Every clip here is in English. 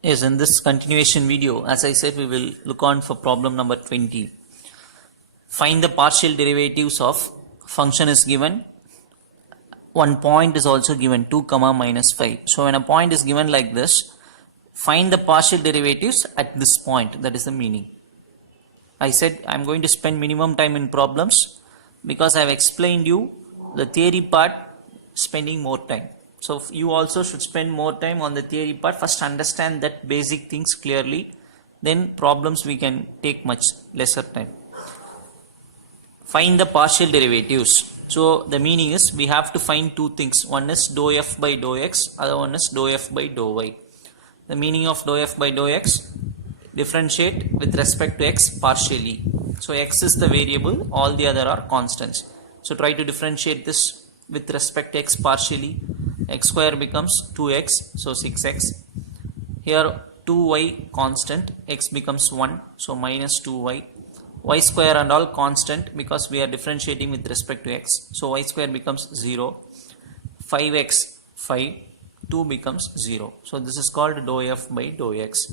Yes, in this continuation video, as I said, we will look on for problem number 20. Find the partial derivatives of function is given. One point is also given 2 comma minus 5. So when a point is given like this, find the partial derivatives at this point. That is the meaning. I said I am going to spend minimum time in problems because I have explained you the theory part spending more time. So you also should spend more time on the theory part. First understand that basic things clearly, then problems we can take much lesser time. Find the partial derivatives. So the meaning is we have to find two things. One is dou f by dou x, other one is dou f by dou y. The meaning of dou f by dou x, differentiate with respect to x partially. So x is the variable, all the other are constants. So try to differentiate this with respect to x partially. X square becomes 2x, so 6x. Here 2y constant, x becomes 1, so minus 2y. Y square and all constant because we are differentiating with respect to x, so y square becomes 0. 5x 5, 2 becomes 0. So this is called dou f by dou x.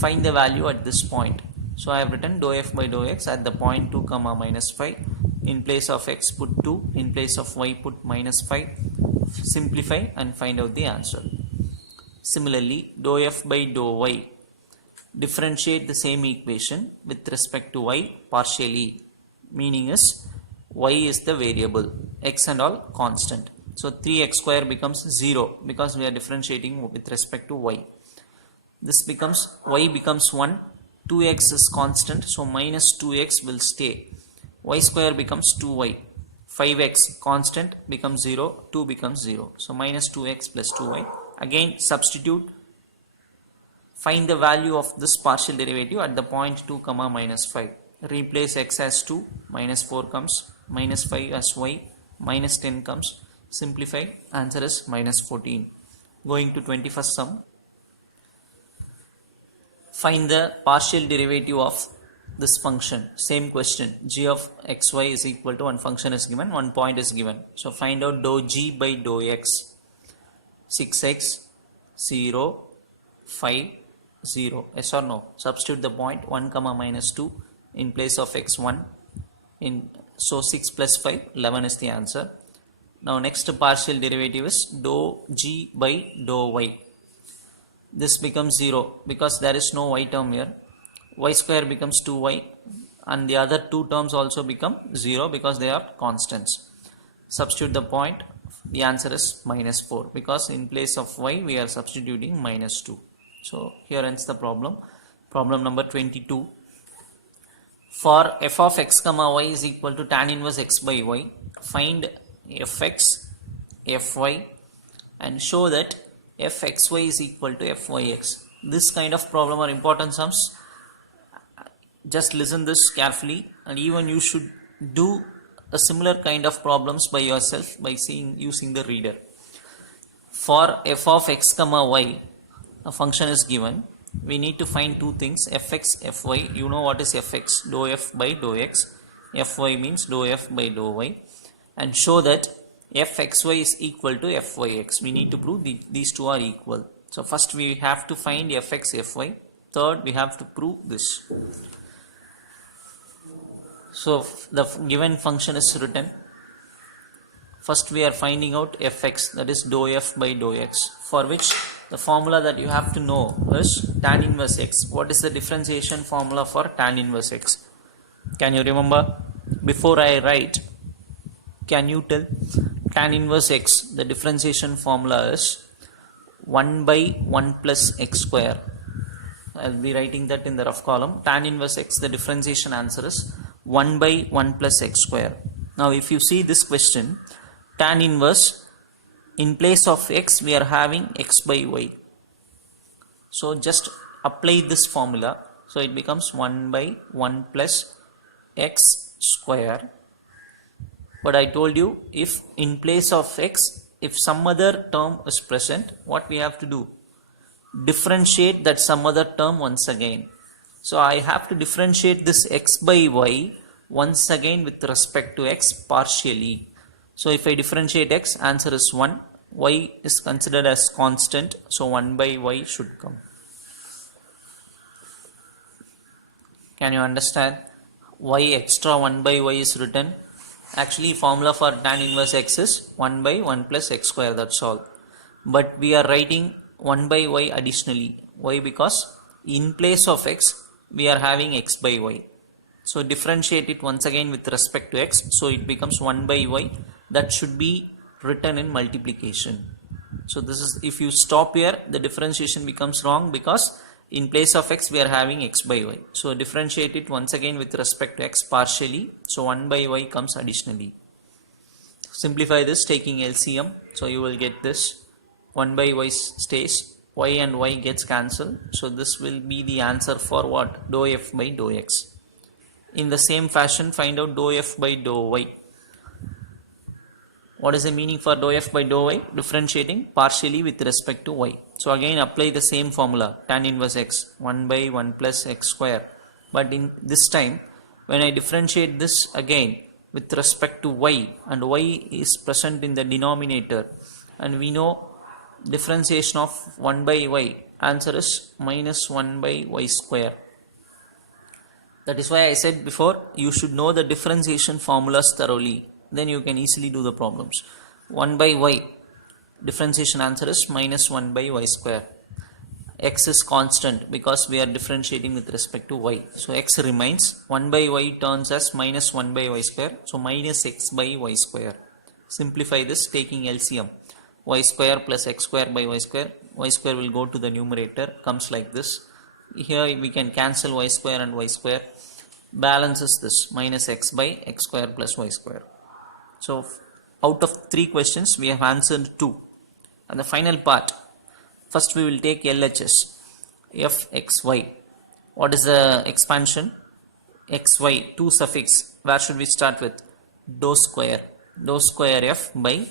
Find the value at this point. So I have written dou f by dou x at the point 2 comma minus 5. In place of x put 2, in place of y put minus 5. Simplify and find out the answer. Similarly, dou f by dou y, differentiate the same equation with respect to y partially. Meaning is y is the variable, x and all constant. So 3x square becomes 0 because we are differentiating with respect to y. This becomes, y becomes 1, 2x is constant, so minus 2x will stay. Y square becomes 2y. 5x constant becomes 0, 2 becomes 0. So minus 2x plus 2y. Again substitute. Find the value of this partial derivative at the point 2 comma minus 5. Replace x as 2, minus 4 comes, minus 5 as y, minus 10 comes. Simplify, answer is minus 14. Going to 21st sum. Find the partial derivative of this function. Same question, g of xy is equal to one function is given, one point is given. So find out dou g by dou x. 6x 0 5 0. Yes or no? Substitute the point 1 comma minus 2 in place of x1. So 6 plus 5, 11 is the answer. Now next partial derivative is dou g by dou y. This becomes 0 because there is no y term here. Y square becomes 2y and the other two terms also become 0 because they are constants. Substitute the point, the answer is minus 4 because in place of y we are substituting minus 2. So here ends the problem. Problem number 22. For f of x comma y is equal to tan inverse x by y, find fx, fy and show that fxy is equal to fyx. This kind of problem are important sums. Just listen this carefully and even you should do a similar kind of problems by yourself by using the reader. For f of x comma y, a function is given. We need to find two things, fx, fy. You know what is fx? Dou f by dou x. Fy means dou f by dou y. And show that fxy is equal to fyx. We need to prove these two are equal. So first we have to find fx, fy. Third we have to prove this. So the given function is written. First we are finding out fx, that is dou f by dou x, for which the formula that you have to know is tan inverse x. What is the differentiation formula for tan inverse x? Can you remember? Before I write, can you tell? Tan inverse x, the differentiation formula is 1 by 1 plus x square. I will be writing that in the rough column. Tan inverse x, the differentiation answer is 1 by 1 plus x square. Now if you see this question, tan inverse, in place of x we are having x by y. So just apply this formula. So it becomes 1 by 1 plus x square. But I told you, if in place of x, if some other term is present, what we have to do? Differentiate that some other term once again. So I have to differentiate this x by y once again with respect to x partially. So if I differentiate x, answer is 1. Y is considered as constant, so 1 by y should come. Can you understand why extra 1 by y is written? Actually, formula for tan inverse x is 1 by 1 plus x square, that's all. But we are writing 1 by y additionally. Why? Because in place of x, we are having x by y. So differentiate it once again with respect to x. So it becomes 1 by y. That should be written in multiplication. So this is, if you stop here, the differentiation becomes wrong because in place of x we are having x by y. So differentiate it once again with respect to x partially. So 1 by y comes additionally. Simplify this taking LCM. So you will get this 1 by y stays, y and y gets cancelled. So this will be the answer for what? Dou f by dou x. In the same fashion, find out dou f by dou y. What is the meaning for dou f by dou y? Differentiating partially with respect to y. So again apply the same formula, tan inverse x, 1 by 1 plus x square. But in this time, when I differentiate this again with respect to y, and y is present in the denominator, and we know differentiation of 1 by y, answer is minus 1 by y square. That is why I said before, you should know the differentiation formulas thoroughly. Then you can easily do the problems. 1 by y, differentiation answer is minus 1 by y square. X is constant because we are differentiating with respect to y. So x remains. 1 by y turns as minus 1 by y square. So minus x by y square. Simplify this taking LCM. Y square plus x square by y square. Y square will go to the numerator. Comes like this. Here we can cancel y square and y square. Balances this minus x by x square plus y square. So out of 3 questions we have answered 2. And the final part. First we will take LHS, fxy. What is the expansion? Xy, 2 suffix. Where should we start with? Dou square. Dou square f by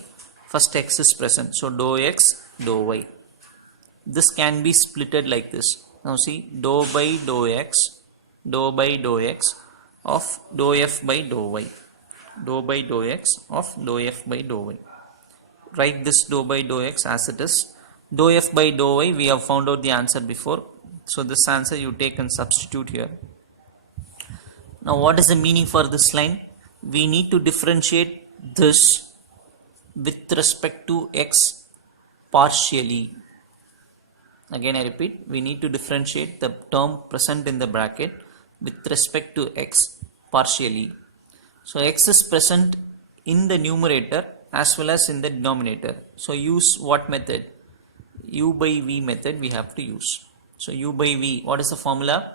first x is present. So dou x, dou y. This can be splitted like this. Now see, dou by dou x of dou f by dou y. Dou by dou x of dou f by dou y. Write this dou by dou x as it is. Dou f by dou y, we have found out the answer before. So this answer you take and substitute here. Now what is the meaning for this line? We need to differentiate this with respect to x partially. Again I repeat, we need to differentiate the term present in the bracket with respect to x partially. So x is present in the numerator as well as in the denominator. So use what method? U by v method we have to use. So u by v, what is the formula?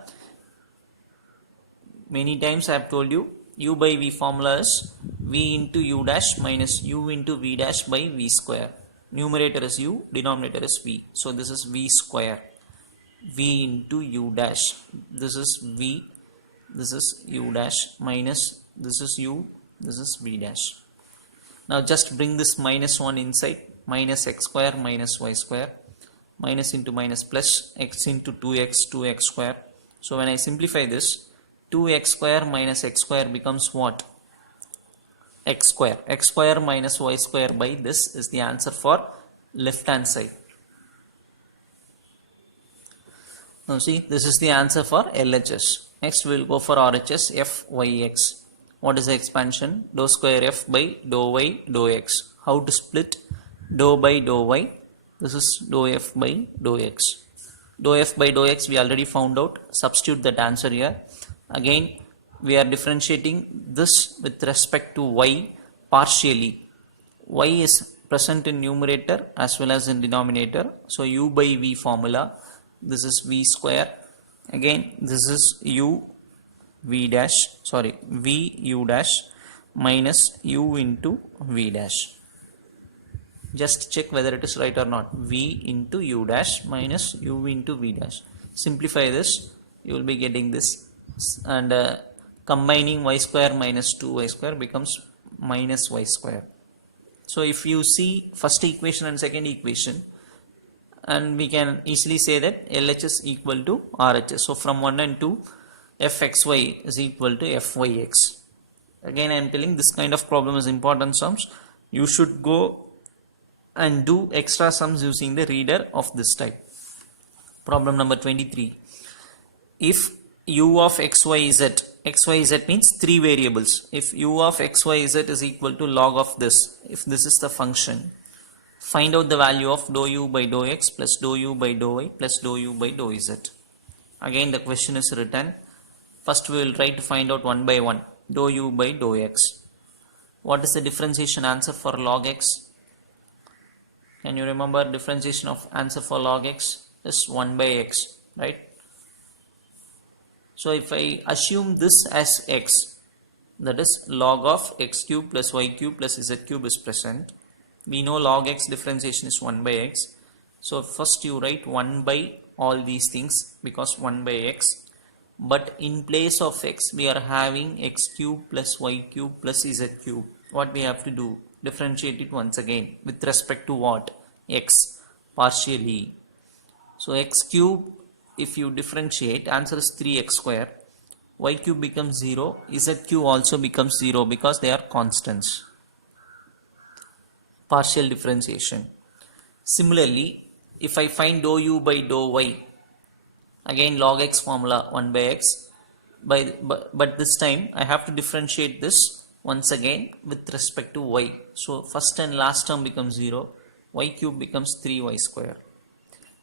Many times I have told you, u by v formula is v into u dash minus u into v dash by v square. Numerator is u, denominator is v. So this is v square. V into u dash. This is v, this is u dash minus this is u, this is v dash. Now just bring this minus 1 inside. Minus x square minus y square. Minus into minus plus x into 2x, 2x square. So when I simplify this, 2x square minus x square becomes what? X square. X square minus y square by this is the answer for left hand side. Now see, this is the answer for LHS. Next we will go for RHS, fyx. What is the expansion? Dou square f by dou y dou x. How to split? Dou by dou y. This is dou f by dou x. Dou f by dou x we already found out. Substitute that answer here. Again we are differentiating this with respect to y partially. Y is present in numerator as well as in denominator. So u by v formula. This is v square. Again this is u v dash, sorry, v u dash minus u into v dash. Just check whether it is right or not. V into u dash minus u into v dash. Simplify this, you will be getting this, and combining y square minus 2y square becomes minus y square. So if you see first equation and second equation, and we can easily say that LHS equal to RHS. So from 1 and 2, fxy is equal to fyx. Again I am telling, this kind of problem is important sums. You should go and do extra sums using the reader of this type. Problem number 23. If u of xyz. Xyz means three variables. If u of xyz is equal to log of this, if this is the function, find out the value of dou u by dou x plus dou u by dou y plus dou u by dou z. Again the question is written. First we will try to find out one by one. Dou u by dou x. What is the differentiation answer for log x? Can you remember differentiation of answer for log x is 1 by x, right? So if I assume this as x, that is log of x cube plus y cube plus z cube is present. We know log x differentiation is 1 by x. So first you write 1 by all these things because 1 by x. But in place of x we are having x cube plus y cube plus z cube. What we have to do? Differentiate it once again with respect to what? X partially. So x cube, if you differentiate, answer is 3x square. Y cube becomes 0. Z cube also becomes 0 because they are constants. Partial differentiation. Similarly, if I find dou u by dou y, again log x formula 1 by x, but this time I have to differentiate this once again with respect to y. So first and last term becomes 0. Y cube becomes 3y square.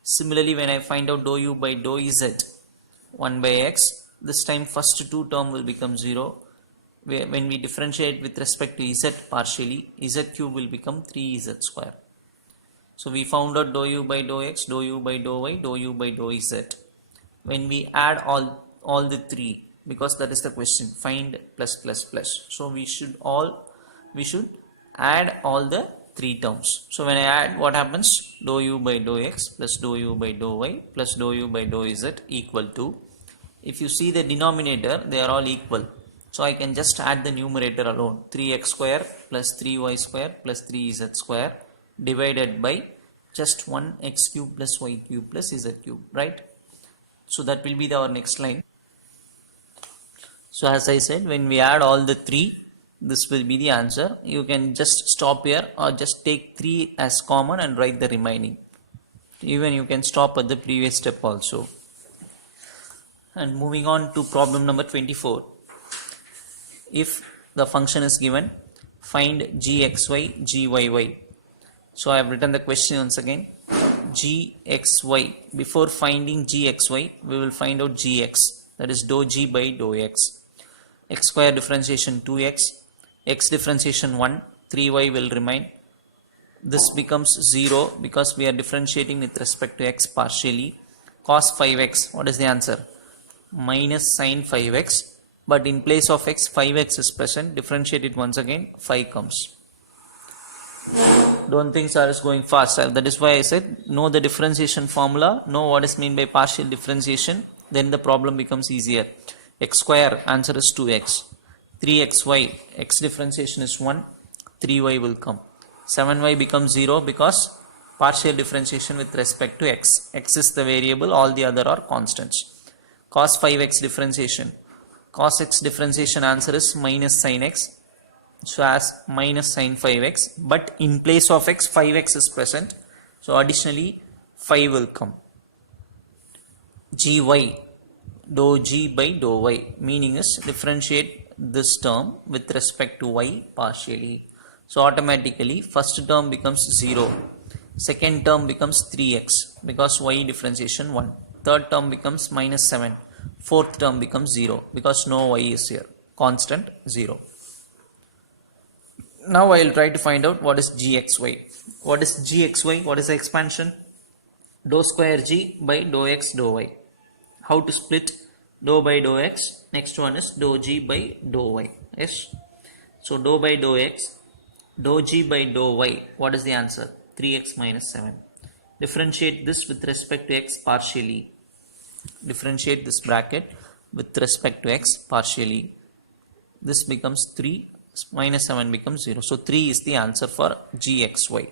Similarly, when I find out dou u by dou z 1 by x, this time first two term will become 0. When we differentiate with respect to z partially, z cube will become 3z square. So we found out dou u by dou x, dou u by dou y, dou u by dou z. When we add all the three, because that is the question, find plus plus plus. So we should add all the three terms. So when I add, what happens? Dou u by dou x plus dou u by dou y plus dou u by dou z equal to, if you see the denominator, they are all equal. So I can just add the numerator alone, 3x square plus 3y square plus 3z square divided by just 1x cube plus y cube plus z cube, right? So that will be our next line. So as I said, when we add all the three, this will be the answer. You can just stop here or just take 3 as common and write the remaining. Even you can stop at the previous step also. And moving on to problem number 24. If the function is given, find gxy, gyy. So I have written the question once again. Gxy. Before finding gxy, we will find out gx. That is dou g by dou x. X square differentiation 2x. X differentiation 1. 3y will remain. This becomes 0 because we are differentiating with respect to x partially. Cos 5x. What is the answer? Minus sin 5x. But in place of x, 5x is present. Differentiate it once again. 5 comes. Don't think sir is going fast. That is why I said know the differentiation formula, know what is meant by partial differentiation, then the problem becomes easier. X square, answer is 2x. 3xy, x differentiation is 1, 3y will come. 7y becomes 0 because partial differentiation with respect to x. X is the variable, all the other are constants. Cos 5x differentiation. Cos x differentiation answer is minus sin x. So as minus sin 5x, but in place of x, 5x is present. So additionally 5 will come. Gy, dou g by dou y, meaning is differentiate this term with respect to y partially. So automatically first term becomes 0. Second term becomes 3x because y differentiation 1. Third term becomes minus 7. Fourth term becomes 0 because no y is here. Constant 0. Now I will try to find out what is gxy. What is gxy? What is the expansion? Dou square g by dou x dou y. How to split? Dou by dou x. Next one is dou g by dou y. Yes. So dou by dou x, dou g by dou y. What is the answer? 3x minus 7. Differentiate this with respect to x partially. Differentiate this bracket with respect to x partially. This becomes 3. Minus 7 becomes 0. So 3 is the answer for gxy.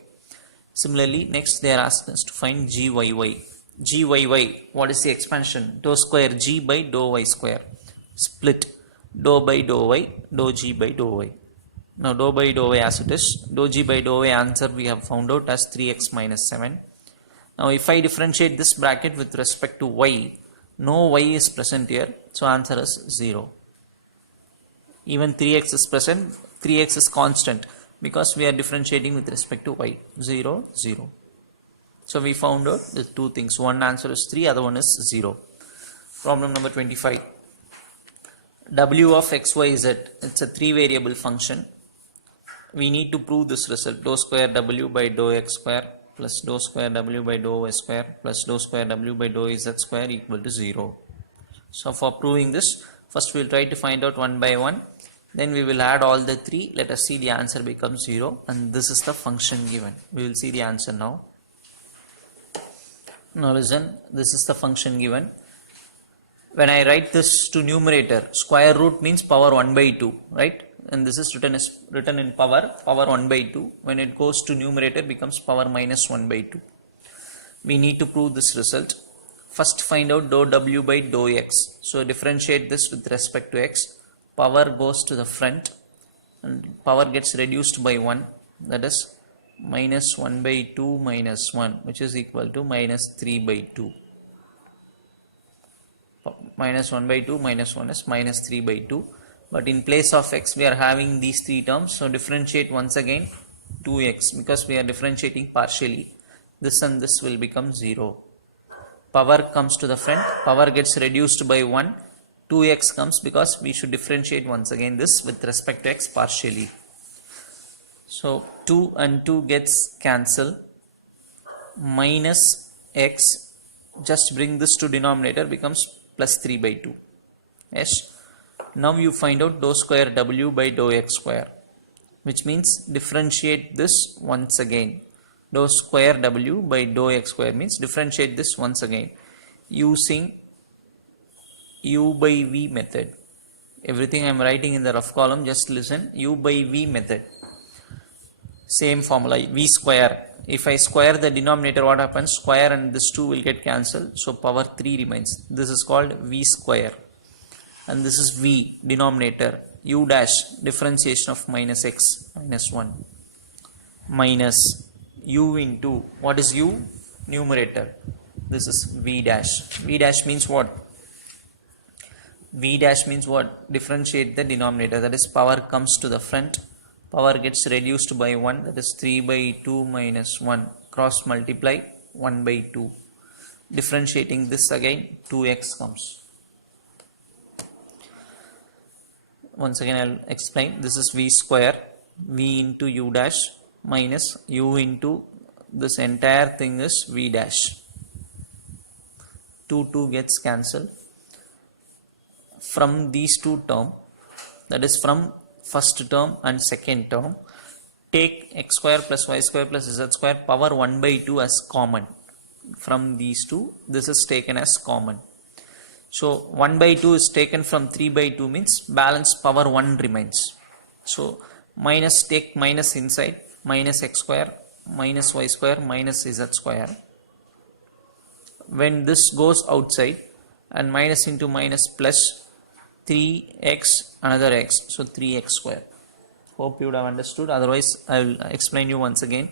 Similarly, next they are asking us to find gyy. Gyy, what is the expansion? Dou square g by dou y square. Split dou by dou y, dou g by dou y. Now dou by dou y as it is. Dou g by dou y answer we have found out as 3x minus 7. Now if I differentiate this bracket with respect to y, No y is present here, so answer is 0. Even 3x is present, 3x is constant because we are differentiating with respect to y. 0, 0. So we found out the two things. One answer is 3, other one is 0. Problem number 25. W of xyz, it's a 3 variable function. We need to prove this result. Dou square w by dou x square plus dou square w by dou y square plus dou square w by dou z square equal to 0. So for proving this, first we will try to find out one by one. Then we will add all the 3. Let us see the answer becomes 0. And this is the function given. We will see the answer now. Now listen, this is the function given. When I write this to numerator, square root means power 1 by 2, right? And this is written in power 1 by 2. When it goes to numerator, becomes power minus 1 by 2. We need to prove this result. First find out dou w by dou x. So differentiate this with respect to x. Power goes to the front and power gets reduced by 1. That is minus 1 by 2 minus 1, which is equal to minus 3 by 2. Minus 1 by 2 minus 1 is minus 3 by 2. But in place of x, we are having these 3 terms. So differentiate once again 2x because we are differentiating partially. This and this will become 0. Power comes to the front. Power gets reduced by 1. 2x comes because we should differentiate once again this with respect to x partially. So 2 and 2 gets cancelled. Minus x, just bring this to denominator, becomes plus 3 by 2. Yes. Now you find out dou square w by dou x square, which means differentiate this once again. Dou square w by dou x square means differentiate this once again using u by v method. Everything I am writing in the rough column, just listen. U by v method. Same formula, v square. If I square the denominator, what happens? Square and this 2 will get cancelled, so power 3 remains. This is called v square. And this is v, denominator. U dash, differentiation of minus x, minus 1. Minus u into, what is u? Numerator. This is v dash. V dash means what? V dash means what? Differentiate the denominator. That is power comes to the front. Power gets reduced by 1. That is 3 by 2 minus 1. Cross multiply 1 by 2. Differentiating this again, 2x comes. Once again I will explain. This is v square, v into u dash minus u into this entire thing is v dash. 2 gets cancelled. From these two terms, that is from first term and second term, take x square plus y square plus z square power 1 by 2 as common. From these two, this is taken as common. So 1 by 2 is taken from 3 by 2 means balance power 1 remains. So minus, take minus inside, minus x square minus y square minus z square. When this goes outside and minus into minus plus 3x another x, so 3x square. Hope you would have understood. Otherwise I will explain you once again.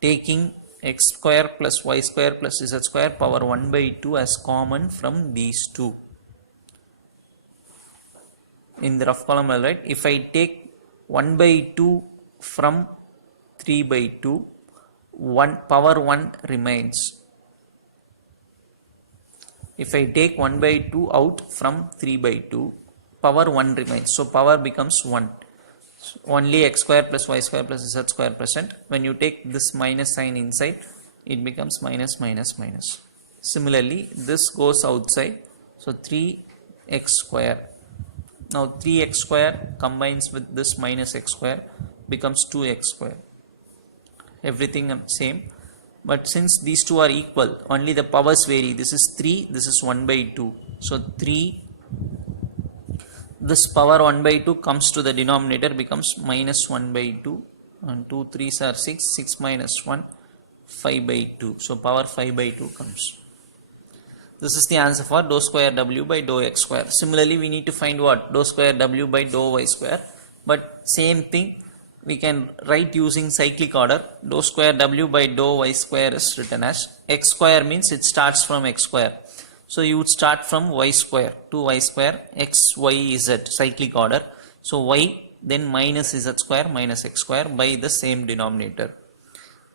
Taking x square plus y square plus z square power 1 by 2 as common from these two. In the rough column I will write, if I take 1 by 2 from 3 by 2, 1 power 1 remains. If I take 1 by 2 out from 3 by 2, power 1 remains. So power becomes 1. So only x square plus y square plus z square present. When you take this minus sign inside, it becomes minus minus minus. Similarly, this goes outside. So 3x square. Now 3x square combines with this minus x square, becomes 2x square. Everything same. But since these two are equal, only the powers vary. This is 3, this is 1 by 2. So 3, this power 1 by 2 comes to the denominator, becomes minus 1 by 2. And 2 3s are 6, 6 minus 1, 5 by 2. So power 5 by 2 comes. This is the answer for dou square w by dou x square. Similarly, we need to find what? Dou square w by dou y square. But same thing, we can write using cyclic order. Dou square w by dou y square is written as x square means it starts from x square. So you would start from y square, 2y square, x, y, z, cyclic order. So y, then minus z square minus x square by the same denominator.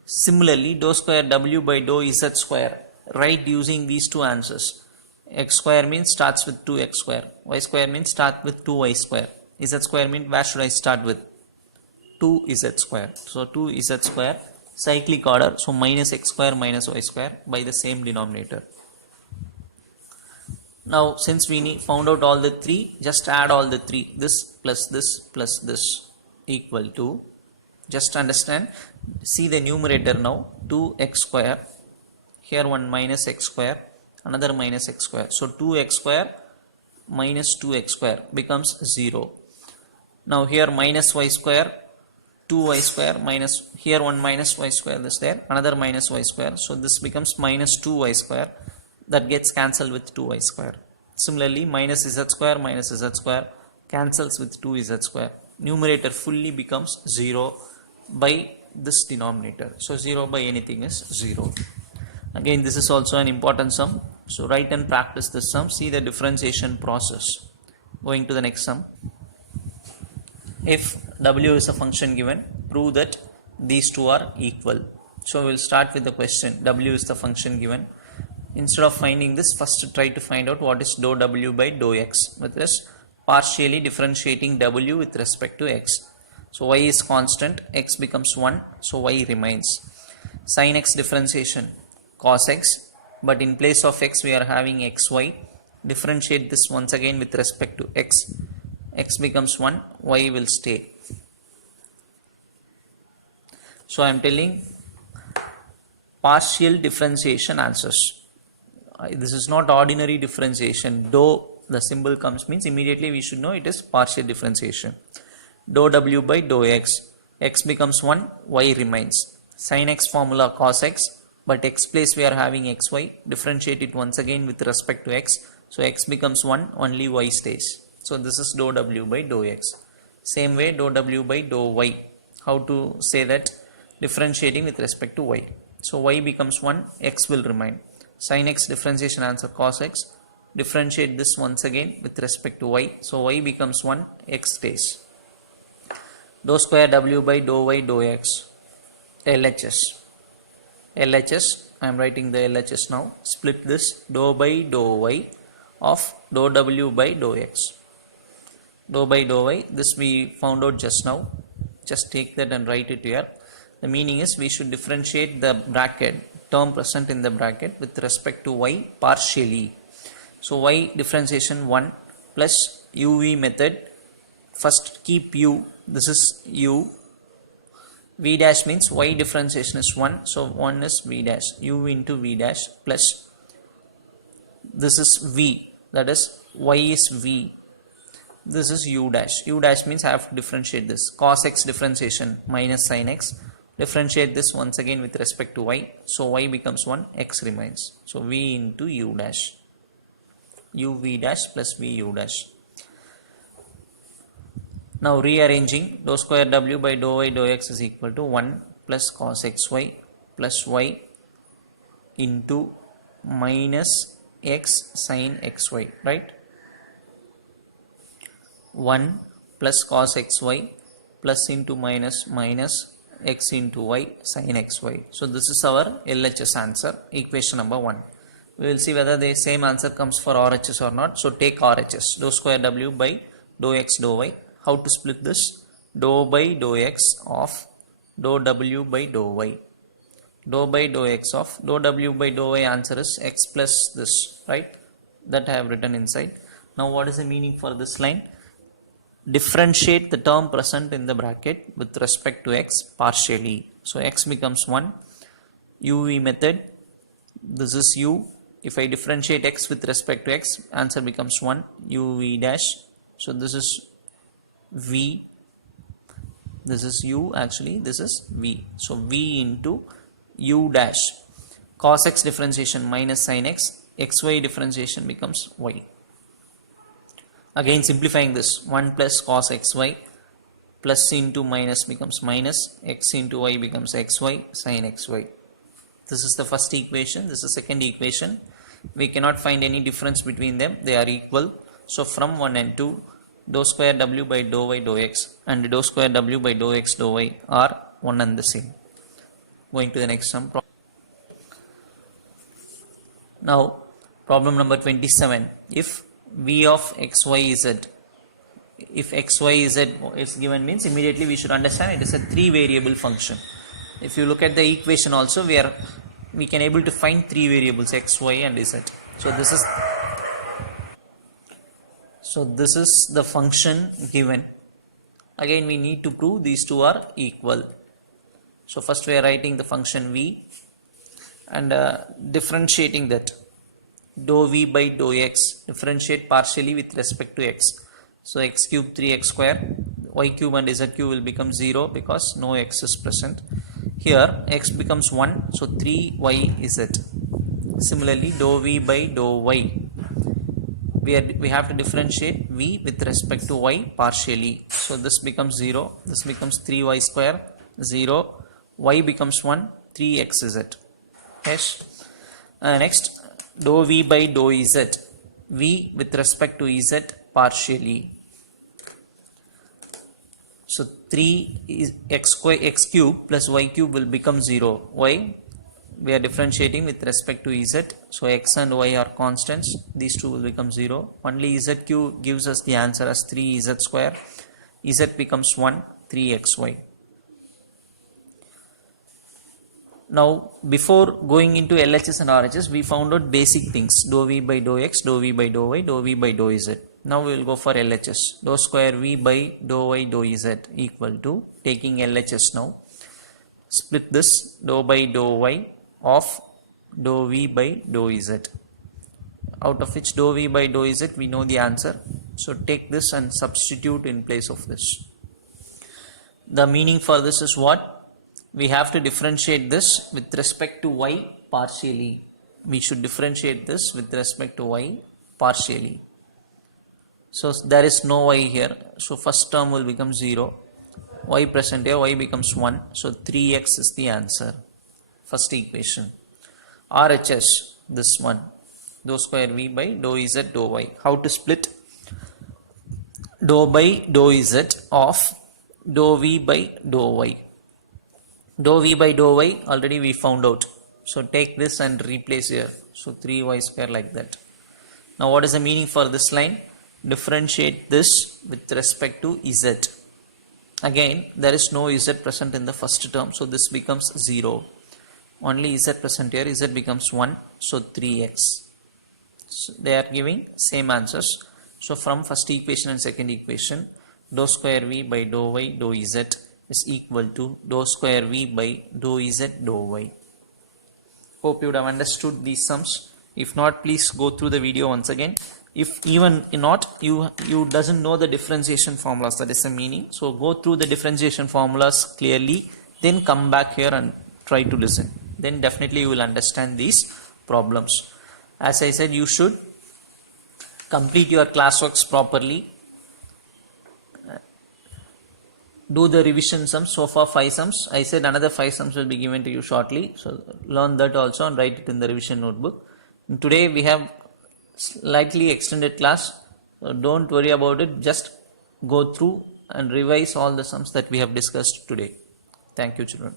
Similarly, dou square w by dou z square, write using these two answers. X square means starts with 2x square, y square means start with 2y square, z square means where should I start with? 2z square. So 2z square, cyclic order, so minus x square minus y square by the same denominator. Now since we found out all the three, just add all the three, this plus this equal to, just understand, see the numerator now, 2x square, here one minus x square, another minus x square, so 2x square minus 2x square becomes 0. Now here minus y square, 2y square minus, here one minus y square is there, another minus y square, so this becomes minus 2y square, that gets cancelled with 2y square. Similarly, minus z square minus z square cancels with 2z square. Numerator fully becomes 0 by this denominator. So 0 by anything is 0. Again, this is also an important sum. So write and practice this sum. See the differentiation process. Going to the next sum. If w is a function given, prove that these two are equal. So we will start with the question. W is the function given. Instead of finding this, first try to find out what is dou w by dou x, with this partially differentiating w with respect to x. So y is constant, x becomes 1, so y remains. Sin x differentiation, cos x, but in place of x we are having xy. Differentiate this once again with respect to x. X becomes 1, y will stay. So I am telling partial differentiation answers. This is not ordinary differentiation. Dou, the symbol comes means immediately we should know it is partial differentiation. Dou w by dou x, x becomes 1, y remains. Sin x formula cos x, but x place we are having xy. Differentiate it once again with respect to x. So x becomes 1, only y stays. So this is dou w by dou x. Same way dou w by dou y. How to say that? Differentiating with respect to y. So y becomes 1, x will remain. Sin x differentiation answer cos x. Differentiate this once again with respect to y. So y becomes 1, x stays. Dou square w by dou y dou x. LHS. LHS, I am writing the LHS now. Split this dou by dou y of dou w by dou x. Dou by dou y, this we found out just now. Just take that and write it here. The meaning is we should differentiate the bracket, term present in the bracket with respect to y partially. So y differentiation 1 plus uv method. First keep u, this is u. V dash means y differentiation is 1, so 1 is v dash, u into v dash plus this is v, that is y is v, this is u dash. U dash means I have to differentiate this. Cos x differentiation minus sin x. Differentiate this once again with respect to y. So y becomes 1, x remains. So v into u dash. U v dash plus v u dash. Now rearranging, dou square w by dou y dou x is equal to 1 plus cos xy plus y into minus x sin xy, right? 1 plus cos xy plus into minus minus x into y sin xy. So this is our LHS answer, equation number 1. We will see whether the same answer comes for RHS or not. So take RHS, dou square w by dou x dou y. How to split this? Dou by dou x of dou w by dou y. Dou by dou x of dou w by dou y answer is x plus this, right? That I have written inside. Now what is the meaning for this line? Differentiate the term present in the bracket with respect to x partially. So x becomes 1, uv method, this is u. If I differentiate x with respect to x, answer becomes 1, uv dash. So this is v, this is u, actually this is v. So v into u dash. Cos x differentiation minus sin x, xy differentiation becomes y. Again simplifying this, 1 plus cos xy plus into minus becomes minus, x into y becomes xy sin xy. This is the first equation, this is the second equation. we cannot find any difference between them, they are equal. So from 1 and 2, dou square w by dou y dou x and dou square w by dou x dou y are one and the same. Going to the next sum. Now problem number 27. If v of xyz, if xyz is given, means immediately we should understand it is a 3 variable function. If you look at the equation also, we can able to find 3 variables x, y and z. So this is the function given. Again we need to prove these two are equal. So first we are writing the function v and differentiating that. Dou v by dou x, differentiate partially with respect to x. So x cube 3x square, y cube and z cube will become 0 because no x is present. Here x becomes 1, so 3yz. Similarly dou v by dou y, we have to differentiate v with respect to y partially. So this becomes 0, this becomes 3y square, 0, y becomes 1, 3xz. Yes. Next dou v by dou z, v with respect to z partially. So 3 is x cube plus y cube will become 0. Why? We are differentiating with respect to z. So x and y are constants. These two will become 0. Only z cube gives us the answer as 3z square. Z becomes 1, 3xy. Now before going into LHS and RHS, we found out basic things. Dou v by dou x, dou v by dou y, dou v by dou z. Now we will go for LHS. Dou square v by dou y dou z equal to, taking LHS now, split this dou by dou y of dou v by dou z, out of which dou v by dou z we know the answer. So take this and substitute in place of this. The meaning for this is what? We have to differentiate this with respect to y partially. We should differentiate this with respect to y partially. So there is no y here. So first term will become 0. Y present here, y becomes 1. So 3x is the answer. First equation. RHS, this one. Dou square v by dou z dou y. How to split? Dou by dou z of dou v by dou y. Dou v by dou y already we found out. So take this and replace here. So 3y square like that. Now what is the meaning for this line? Differentiate this with respect to z. Again there is no z present in the first term, so this becomes 0. Only z present here, z becomes 1, so 3x. So they are giving same answers. So from first equation and second equation, dou square v by dou y dou z is equal to dou square v by dou z dou y. Hope you would have understood these sums. If not, please go through the video once again. If even not, you doesn't know the differentiation formulas, that is the meaning. So go through the differentiation formulas clearly, then come back here and try to listen. Then definitely you will understand these problems. As I said, you should complete your classworks properly. Do the revision sums. So far 5 sums. I said another 5 sums will be given to you shortly. So learn that also and write it in the revision notebook. And today we have slightly extended class. So don't worry about it. Just go through and revise all the sums that we have discussed today. Thank you, children.